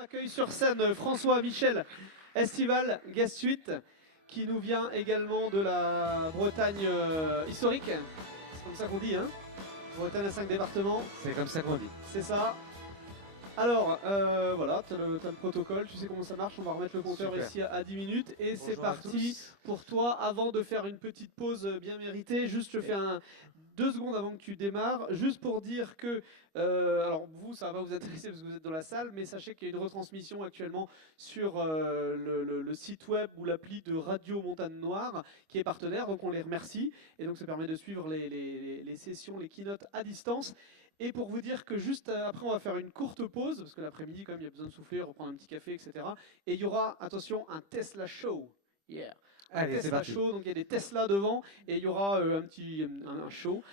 accueille sur scène François-Michel Estival, guest suite, qui nous vient également de la Bretagne historique. C'est comme ça qu'on dit, hein? Bretagne à 5 départements. C'est comme ça qu'on dit. C'est ça. Alors, voilà, tu as, le protocole, tu sais comment ça marche, on va remettre le compteur Super. ici à 10 minutes et c'est Bonjour à parti tous. pour toi. Avant de faire une petite pause bien méritée, juste je fais 2 secondes avant que tu démarres, juste pour dire que, alors vous, ça va vous intéresser parce que vous êtes dans la salle, mais sachez qu'il y a une retransmission actuellement sur le site web ou l'appli de Radio Montagne Noire qui est partenaire, donc on les remercie et donc ça permet de suivre les sessions, les keynotes à distance. Et pour vous dire que juste après, on va faire une courte pause, parce que l'après-midi, quand même, il y a besoin de souffler, reprendre un petit café, etc. Et il y aura, attention, un Tesla Show. Yeah. Un Allez, c'est Tesla parti. Show, donc il y a des Tesla devant, et il y aura un show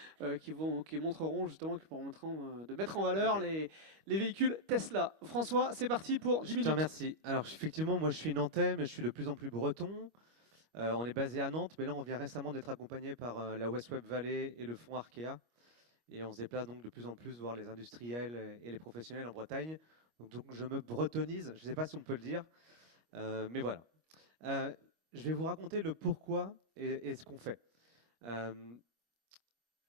qui montreront justement, qui permettront de mettre en valeur Ok. les véhicules Tesla. François, c'est parti pour 10 Je te minutes. remercie. Alors, effectivement, moi je suis nantais, mais je suis de plus en plus breton. On est basé à Nantes, mais là on vient récemment d'être accompagné par la West Web Valley et le fonds Arkea. Et on se déplace donc de plus en plus voir les industriels et les professionnels en Bretagne. Donc je me bretonise, je ne sais pas si on peut le dire, mais voilà. Euh, je vais vous raconter le pourquoi et ce qu'on fait. Euh,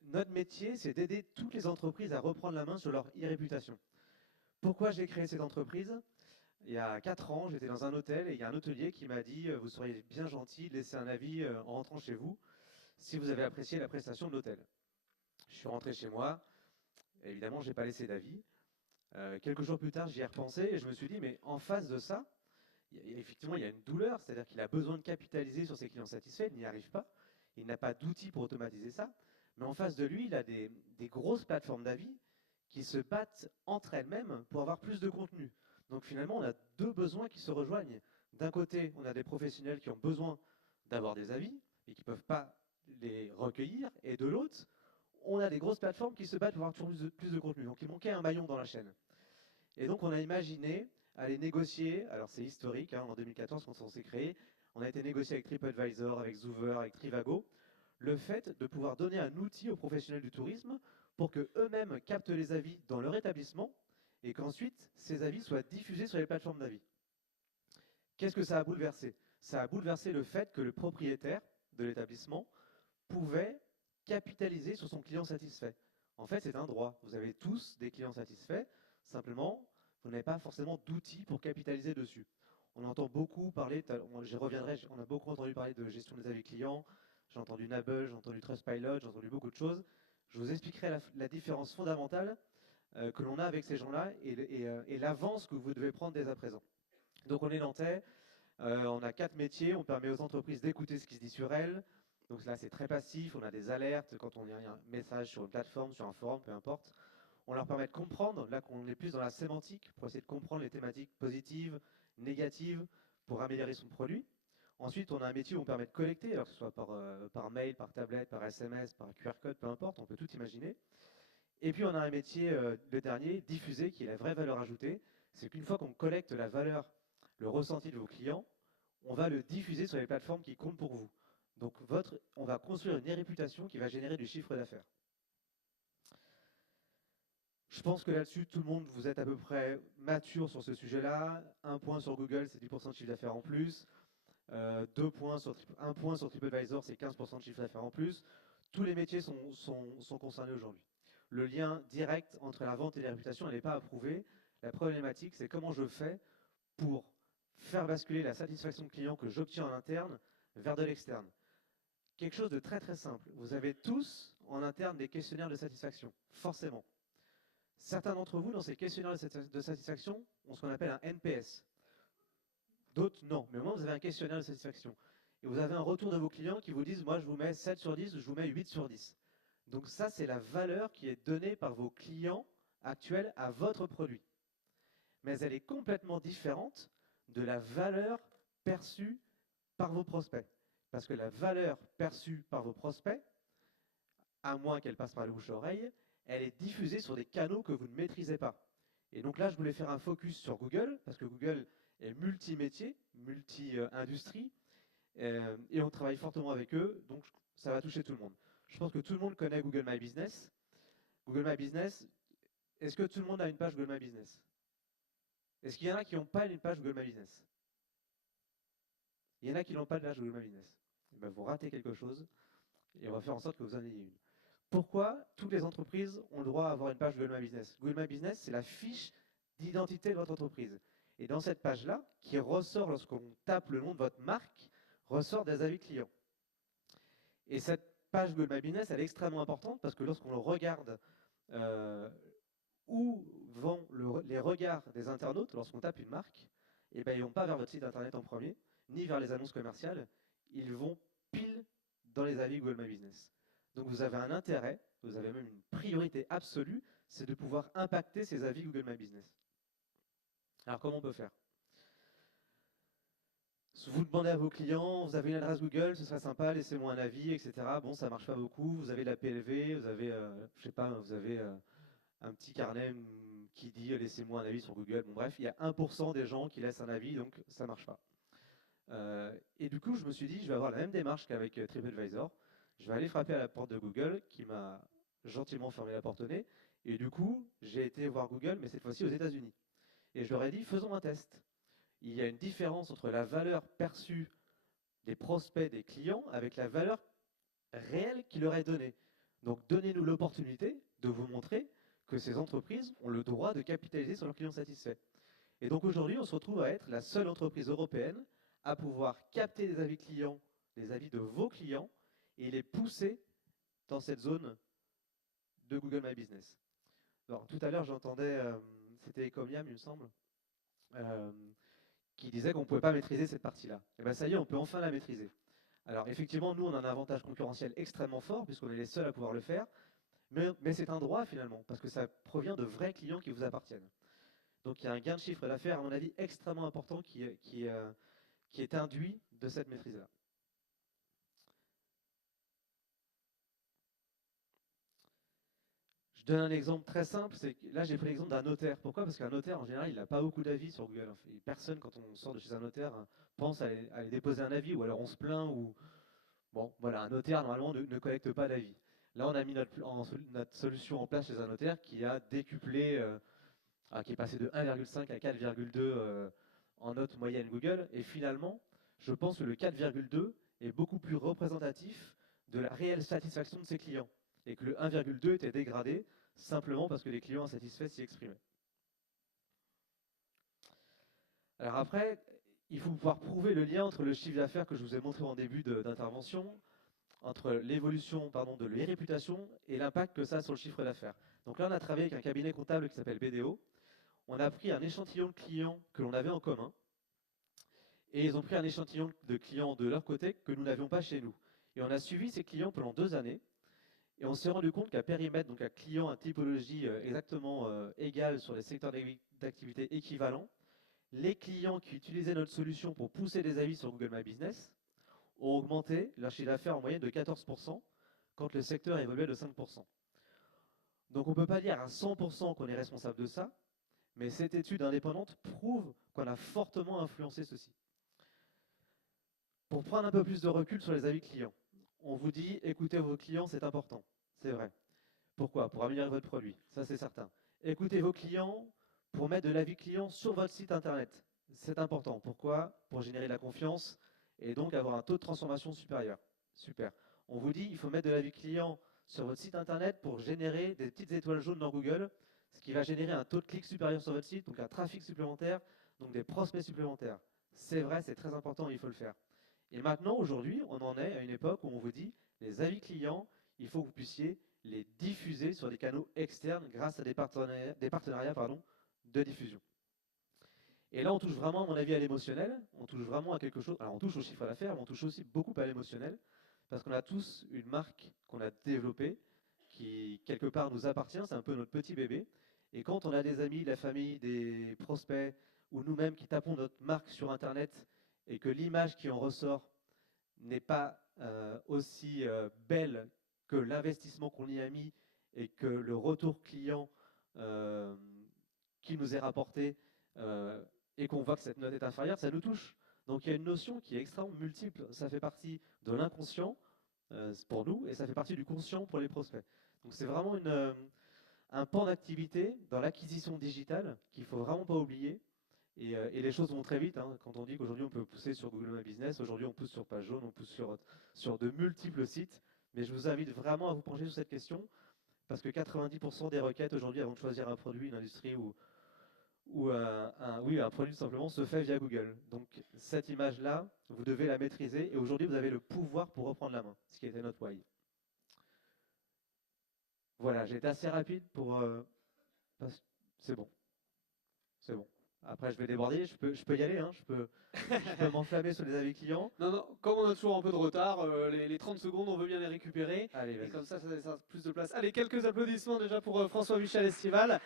Notre métier, c'est d'aider toutes les entreprises à reprendre la main sur leur e-réputation. Pourquoi j'ai créé cette entreprise? Il y a 4 ans, j'étais dans un hôtel et il y a un hôtelier qui m'a dit vous seriez bien gentil de laisser un avis en rentrant chez vous si vous avez apprécié la prestation de l'hôtel. Je suis rentré chez moi, évidemment, je n'ai pas laissé d'avis. Quelques jours plus tard, j'y ai repensé et je me suis dit mais en face de ça, effectivement, il y a une douleur, c'est-à-dire qu'il a besoin de capitaliser sur ses clients satisfaits, il n'y arrive pas, il n'a pas d'outils pour automatiser ça, mais en face de lui, il a des grosses plateformes d'avis qui se battent entre elles-mêmes pour avoir plus de contenu. Donc finalement, on a deux besoins qui se rejoignent. D'un côté, on a des professionnels qui ont besoin d'avoir des avis et qui ne peuvent pas les recueillir, et de l'autre, on a des grosses plateformes qui se battent pour avoir toujours plus de contenu. Donc il manquait un maillon dans la chaîne. Et donc on a imaginé aller négocier, alors c'est historique, hein, en 2014 quand on s'est créé, on a été négocié avec TripAdvisor, avec Zoover, avec Trivago, le fait de pouvoir donner un outil aux professionnels du tourisme pour que eux-mêmes captent les avis dans leur établissement et qu'ensuite ces avis soient diffusés sur les plateformes d'avis. Qu'est-ce que ça a bouleversé? Ça a bouleversé le fait que le propriétaire de l'établissement pouvait capitaliser sur son client satisfait. En fait, c'est un droit. Vous avez tous des clients satisfaits, simplement, vous n'avez pas forcément d'outils pour capitaliser dessus. On entend beaucoup parler, j'y reviendrai, on a beaucoup entendu parler de gestion des avis clients, j'ai entendu Nabble, j'ai entendu Trustpilot, j'ai entendu beaucoup de choses. Je vous expliquerai la différence fondamentale que l'on a avec ces gens-là et l'avance que vous devez prendre dès à présent. Donc on est nantais, on a 4 métiers, on permet aux entreprises d'écouter ce qui se dit sur elles. Donc là, c'est très passif, on a des alertes quand on a un message sur une plateforme, sur un forum, peu importe. On leur permet de comprendre, là qu'on est plus dans la sémantique, pour essayer de comprendre les thématiques positives, négatives, pour améliorer son produit. Ensuite, on a un métier où on permet de collecter, alors que ce soit par mail, par tablette, par SMS, par QR code, peu importe, on peut tout imaginer. Et puis on a un métier, le dernier, diffuser, qui est la vraie valeur ajoutée. C'est qu'une fois qu'on collecte la valeur, le ressenti de vos clients, on va le diffuser sur les plateformes qui comptent pour vous. Donc on va construire une réputation qui va générer du chiffre d'affaires. Je pense que là-dessus, tout le monde, vous êtes à peu près mature sur ce sujet-là. Un point sur Google, c'est 10% de chiffre d'affaires en plus. Un point sur TripAdvisor, c'est 15% de chiffre d'affaires en plus. Tous les métiers sont concernés aujourd'hui. Le lien direct entre la vente et la réputation, elle n'est pas approuvée. La problématique, c'est comment je fais pour faire basculer la satisfaction client que j'obtiens en interne vers de l'externe. Quelque chose de très très simple. Vous avez tous en interne des questionnaires de satisfaction, forcément. Certains d'entre vous, dans ces questionnaires de satisfaction, ont ce qu'on appelle un NPS. D'autres, non. Mais au moins, vous avez un questionnaire de satisfaction. Et vous avez un retour de vos clients qui vous disent, moi, je vous mets 7 sur 10, je vous mets 8 sur 10. Donc ça, c'est la valeur qui est donnée par vos clients actuels à votre produit. Mais elle est complètement différente de la valeur perçue par vos prospects. Parce que la valeur perçue par vos prospects, à moins qu'elle passe par le bouche-oreille, elle est diffusée sur des canaux que vous ne maîtrisez pas. Et donc là, je voulais faire un focus sur Google, parce que Google est multi-métier, multi-industrie, et on travaille fortement avec eux, donc ça va toucher tout le monde. Je pense que tout le monde connaît Google My Business. Google My Business, est-ce que tout le monde a une page Google My Business? Est-ce qu'il y en a qui n'ont pas une page Google My Business? Il y en a qui n'ont pas de page Google My Business. Eh ben, vous ratez quelque chose et on va faire en sorte que vous en ayez une. Pourquoi toutes les entreprises ont le droit à avoir une page Google My Business? Google My Business, c'est la fiche d'identité de votre entreprise. Et dans cette page-là, qui ressort lorsqu'on tape le nom de votre marque, ressort des avis clients. Et cette page Google My Business, elle est extrêmement importante parce que lorsqu'on regarde où vont les regards des internautes lorsqu'on tape une marque, eh ben, ils ne vont pas vers votre site internet en premier, ni vers les annonces commerciales, ils vont pile dans les avis Google My Business. Donc vous avez un intérêt, vous avez même une priorité absolue, c'est de pouvoir impacter ces avis Google My Business. Alors comment on peut faire? Vous demandez à vos clients, vous avez une adresse Google, ce serait sympa, laissez-moi un avis, etc. Bon, ça marche pas beaucoup, vous avez de la PLV, vous avez, je sais pas, vous avez un petit carnet qui dit laissez-moi un avis sur Google. Bon, bref, il y a 1% des gens qui laissent un avis, donc ça marche pas. Et du coup, je me suis dit, je vais avoir la même démarche qu'avec TripAdvisor. Je vais aller frapper à la porte de Google, qui m'a gentiment fermé la porte au nez. Et du coup, j'ai été voir Google, mais cette fois-ci aux États-Unis. Et je leur ai dit, faisons un test. Il y a une différence entre la valeur perçue des prospects, des clients, avec la valeur réelle qui leur est donnée. Donc, donnez-nous l'opportunité de vous montrer que ces entreprises ont le droit de capitaliser sur leurs clients satisfaits. Et donc aujourd'hui, on se retrouve à être la seule entreprise européenne à pouvoir capter des avis clients, les avis de vos clients, et les pousser dans cette zone de Google My Business. Alors, tout à l'heure, j'entendais, c'était Ecomiam, il me semble, euh, qui disait qu'on ne pouvait pas maîtriser cette partie-là. Et bien ça y est, on peut enfin la maîtriser. Alors effectivement, nous, on a un avantage concurrentiel extrêmement fort, puisqu'on est les seuls à pouvoir le faire, mais c'est un droit finalement, parce que ça provient de vrais clients qui vous appartiennent. Donc il y a un gain de chiffre d'affaires, à mon avis, extrêmement important qui est induit de cette maîtrise-là. Je donne un exemple très simple, c'est que là j'ai pris l'exemple d'un notaire. Pourquoi? Parce qu'un notaire, en général, il n'a pas beaucoup d'avis sur Google. Et personne, quand on sort de chez un notaire, pense à aller déposer un avis, ou alors on se plaint, ou... Bon, voilà, un notaire, normalement, ne collecte pas d'avis. Là, on a mis notre solution en place chez un notaire qui a décuplé, qui est passé de 1,5 à 4,2 en note moyenne Google. Et finalement, je pense que le 4,2 est beaucoup plus représentatif de la réelle satisfaction de ses clients. Et que le 1,2 était dégradé simplement parce que les clients insatisfaits s'y exprimaient. Alors après, il faut pouvoir prouver le lien entre le chiffre d'affaires que je vous ai montré en début d'intervention, entre l'évolution de les réputations et l'impact que ça a sur le chiffre d'affaires. Donc là, on a travaillé avec un cabinet comptable qui s'appelle BDO. On a pris un échantillon de clients que l'on avait en commun, et ils ont pris un échantillon de clients de leur côté que nous n'avions pas chez nous. Et on a suivi ces clients pendant 2 années, et on s'est rendu compte qu'à périmètre, donc à clients, à typologie exactement égale sur les secteurs d'activité équivalents, les clients qui utilisaient notre solution pour pousser des avis sur Google My Business ont augmenté leur chiffre d'affaires en moyenne de 14%, quand le secteur évoluait de 5%. Donc on ne peut pas dire à 100% qu'on est responsable de ça, mais cette étude indépendante prouve qu'on a fortement influencé ceci. Pour prendre un peu plus de recul sur les avis clients, on vous dit écoutez vos clients, c'est important, c'est vrai. Pourquoi? Pour améliorer votre produit, ça c'est certain. Écoutez vos clients pour mettre de l'avis client sur votre site internet, c'est important. Pourquoi? Pour générer de la confiance et donc avoir un taux de transformation supérieur. Super. On vous dit il faut mettre de l'avis client sur votre site internet pour générer des petites étoiles jaunes dans Google, ce qui va générer un taux de clic supérieur sur votre site, donc un trafic supplémentaire, donc des prospects supplémentaires. C'est vrai, c'est très important, il faut le faire. Et maintenant, aujourd'hui, on en est à une époque où on vous dit les avis clients, il faut que vous puissiez les diffuser sur des canaux externes grâce à des partenariats de diffusion. Et là, on touche vraiment, à mon avis, à l'émotionnel, on touche vraiment à quelque chose, alors on touche au chiffre d'affaires, mais on touche aussi beaucoup à l'émotionnel, parce qu'on a tous une marque qu'on a développée, qui quelque part nous appartient, c'est un peu notre petit bébé, et quand on a des amis, de la famille, des prospects, ou nous-mêmes qui tapons notre marque sur Internet, et que l'image qui en ressort n'est pas aussi belle que l'investissement qu'on y a mis, et que le retour client euh, qui nous est rapporté, et qu'on voit que cette note est inférieure, ça nous touche. Donc il y a une notion qui est extrêmement multiple. Ça fait partie de l'inconscient pour nous, et ça fait partie du conscient pour les prospects. Donc c'est vraiment un pan d'activité dans l'acquisition digitale qu'il ne faut vraiment pas oublier. Et les choses vont très vite, hein. Quand on dit qu'aujourd'hui on peut pousser sur Google My Business, aujourd'hui on pousse sur Page Jaune, on pousse sur de multiples sites. Mais je vous invite vraiment à vous pencher sur cette question, parce que 90% des requêtes aujourd'hui avant de choisir un produit, une industrie ou oui, un produit tout simplement se fait via Google. Donc cette image-là, vous devez la maîtriser et aujourd'hui vous avez le pouvoir pour reprendre la main, ce qui était notre why. Voilà, j'ai été assez rapide pour... c'est bon, c'est bon. Après, je vais déborder, je peux y aller, hein, je peux m'enflammer sur les avis clients. Non, non, comme on a toujours un peu de retard, les 30 secondes, on veut bien les récupérer. Allez, Et vas-y. comme ça laisse plus de place. Allez, quelques applaudissements déjà pour François Michel Estival.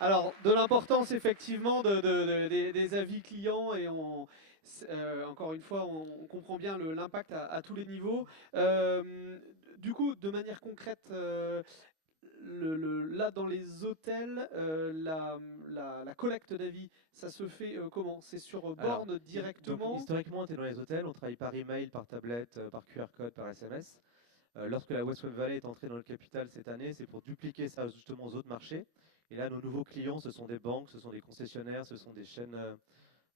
Alors, de l'importance effectivement des avis clients et encore une fois, on comprend bien l'impact à tous les niveaux. Du coup, de manière concrète, là dans les hôtels, la collecte d'avis, ça se fait comment? C'est sur Alors, borne directement? historiquement, on était dans les hôtels, on travaille par email, par tablette, par QR code, par SMS. Lorsque la West Web Valley est entrée dans le capital cette année, c'est pour dupliquer ça justement aux autres marchés. Et là, nos nouveaux clients, ce sont des banques, ce sont des concessionnaires, ce sont des chaînes,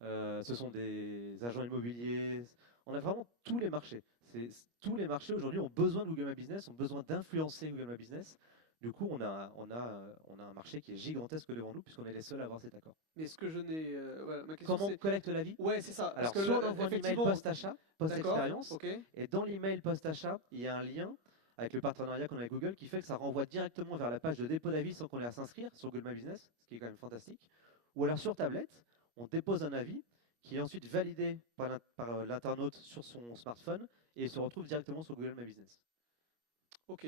ce sont des agents immobiliers. On a vraiment tous les marchés. Tous les marchés aujourd'hui ont besoin de Google My Business, ont besoin d'influencer Google My Business. Du coup, on a un marché qui est gigantesque devant nous, puisqu'on est les seuls à avoir cet accord. Mais ce que je n'ai. Voilà, ma question Comment on c'est. collecte l'avis? Ouais, c'est ça. Alors, Parce que soit on envoie un email effectivement. post-achat, D'accord, post-expérience, ok. et dans l'email post-achat, il y a un lien avec le partenariat qu'on a avec Google qui fait que ça renvoie directement vers la page de dépôt d'avis sans qu'on ait à s'inscrire sur Google My Business, ce qui est quand même fantastique. Ou alors sur tablette, on dépose un avis qui est ensuite validé par l'internaute sur son smartphone et se retrouve directement sur Google My Business. Ok.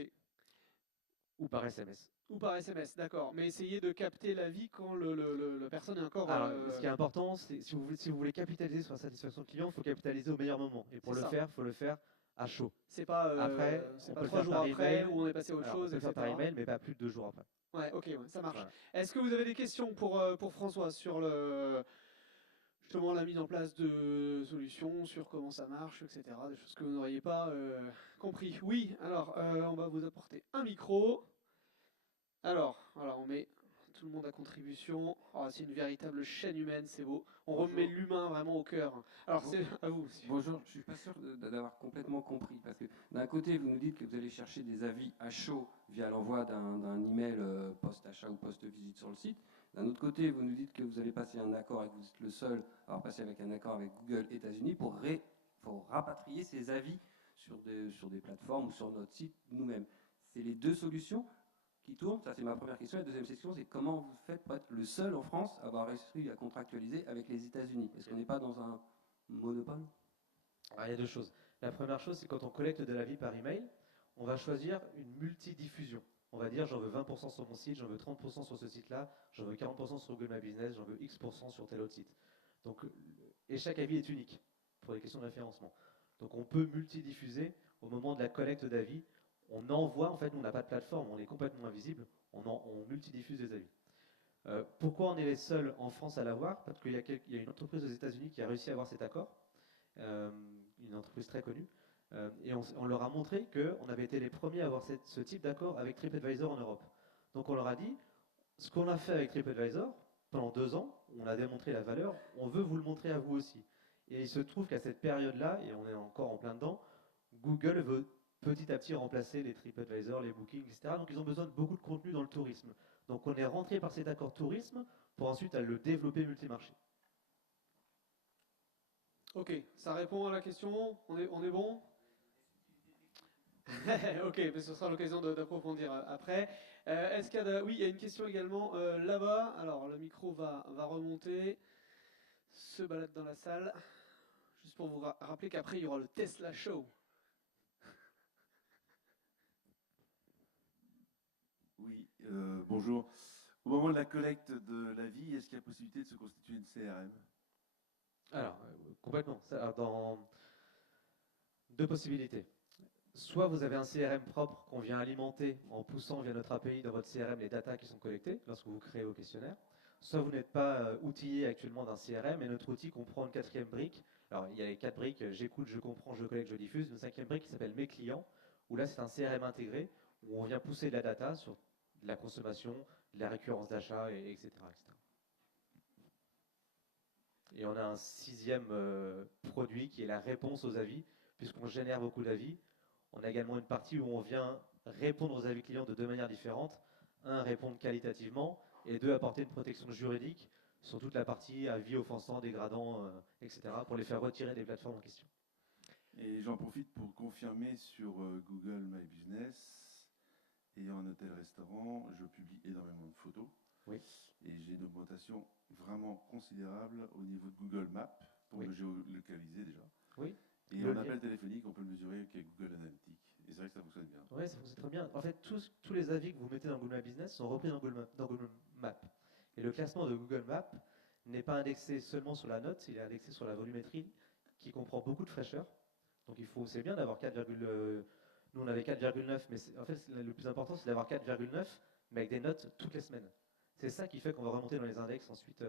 Ou par SMS. Ou par SMS, d'accord. Mais essayez de capter l'avis quand la personne est encore. Alors, ce qui est important, c'est si vous voulez capitaliser sur la satisfaction client, il faut capitaliser au meilleur moment. Et pour le faire, il faut le faire à chaud. C'est pas, Après, c'est on pas peut le 3 faire jours par après email. où on est passé à autre Alors, on chose, peut le faire etc. par email, mais pas plus de 2 jours après. Ouais, ok, ouais, ça marche. Voilà. Est-ce que vous avez des questions pour François sur justement la mise en place de solutions, sur comment ça marche, etc. Des choses que vous n'auriez pas compris. Oui, alors on va vous apporter un micro. Alors, voilà, on met tout le monde à contribution. Oh, c'est une véritable chaîne humaine, c'est beau. On Bonjour. remet l'humain vraiment au cœur. Alors, c'est à vous. Bonjour, je suis pas sûr d'avoir complètement compris parce que d'un côté vous nous dites que vous allez chercher des avis à chaud via l'envoi d'un email post-achat ou post-visite sur le site. D'un autre côté vous nous dites que vous allez passer un accord et que vous êtes le seul à avoir passé avec un accord avec Google États-Unis pour rapatrier ces avis sur des plateformes ou sur notre site nous-mêmes. C'est les deux solutions qui tournent. Ça c'est ma première question. La deuxième question c'est comment vous faites pour être le seul en France à avoir réussi à contractualiser avec les États-Unis? Est-ce qu'on n'est pas dans un monopole? Alors, il y a deux choses. La première chose, c'est quand on collecte de l'avis par email, on va choisir une multidiffusion. On va dire j'en veux 20% sur mon site, j'en veux 30% sur ce site-là, j'en veux 40% sur Google My Business, j'en veux X% sur tel autre site. Donc, et chaque avis est unique pour les questions de référencement. Donc on peut multidiffuser au moment de la collecte d'avis. On envoie, en fait, nous on n'a pas de plateforme, on est complètement invisible, on multidiffuse des avis. Pourquoi on est les seuls en France à l'avoir? Parce qu'il y a une entreprise aux États-Unis qui a réussi à avoir cet accord. Une entreprise très connue, et on leur a montré qu'on avait été les premiers à avoir ce type d'accord avec TripAdvisor en Europe. Donc on leur a dit, ce qu'on a fait avec TripAdvisor, pendant 2 ans, on a démontré la valeur, on veut vous le montrer à vous aussi. Et il se trouve qu'à cette période-là, et on est encore en plein dedans, Google veut petit à petit remplacer les TripAdvisor, les bookings, etc. Donc ils ont besoin de beaucoup de contenu dans le tourisme. Donc on est rentré par cet accord tourisme pour ensuite le développer multimarché. Ok, ça répond à la question. On est bon? Ok, mais ce sera l'occasion d'approfondir après. Est-ce qu'il y a oui, il y a une question également là-bas. Alors, le micro va remonter, se balade dans la salle. Juste pour vous rappeler qu'après, il y aura le Tesla Show. Oui, bonjour. Au moment de la collecte de l'avis, est-ce qu'il y a possibilité de se constituer une CRM? Alors, complètement. Dans deux possibilités. Soit vous avez un CRM propre qu'on vient alimenter en poussant via notre API dans votre CRM les datas qui sont collectées lorsque vous créez vos questionnaires. Soit vous n'êtes pas outillé actuellement d'un CRM et notre outil comprend une quatrième brique. Alors il y a les 4 briques, j'écoute, je comprends, je collecte, je diffuse. Une cinquième brique qui s'appelle mes clients, où là c'est un CRM intégré, où on vient pousser de la data sur de la consommation, de la récurrence d'achat, etc., etc. Et on a un sixième produit qui est la réponse aux avis, puisqu'on génère beaucoup d'avis. On a également une partie où on vient répondre aux avis clients de deux manières différentes. Un, répondre qualitativement, et deux, apporter une protection juridique sur toute la partie avis offensant, dégradant, etc., pour les faire retirer des plateformes en question. Et j'en profite pour confirmer sur Google My Business et en hôtel-restaurant, je publie énormément de photos. Oui. Et j'ai une augmentation vraiment considérable au niveau de Google Maps pour Oui. le géolocaliser déjà. Oui. Et en appel téléphonique, on peut le mesurer avec Google Analytics. Et c'est vrai que ça fonctionne bien. Oui, ça fonctionne très bien. En fait, tous les avis que vous mettez dans Google My Business sont repris dans Google Maps. Et le classement de Google Maps n'est pas indexé seulement sur la note, il est indexé sur la volumétrie qui comprend beaucoup de fraîcheur. Donc c'est bien d'avoir 4, nous on avait 4,9, mais en fait le plus important c'est d'avoir 4,9, mais avec des notes toutes les semaines. C'est ça qui fait qu'on va remonter dans les index ensuite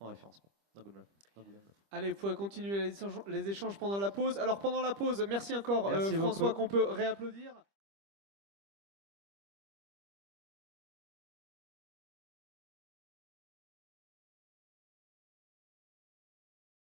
en référencement dans Google Maps. Allez, il faut continuer les échanges pendant la pause. Alors pendant la pause, merci encore Merci François beaucoup. qu'on peut réapplaudir.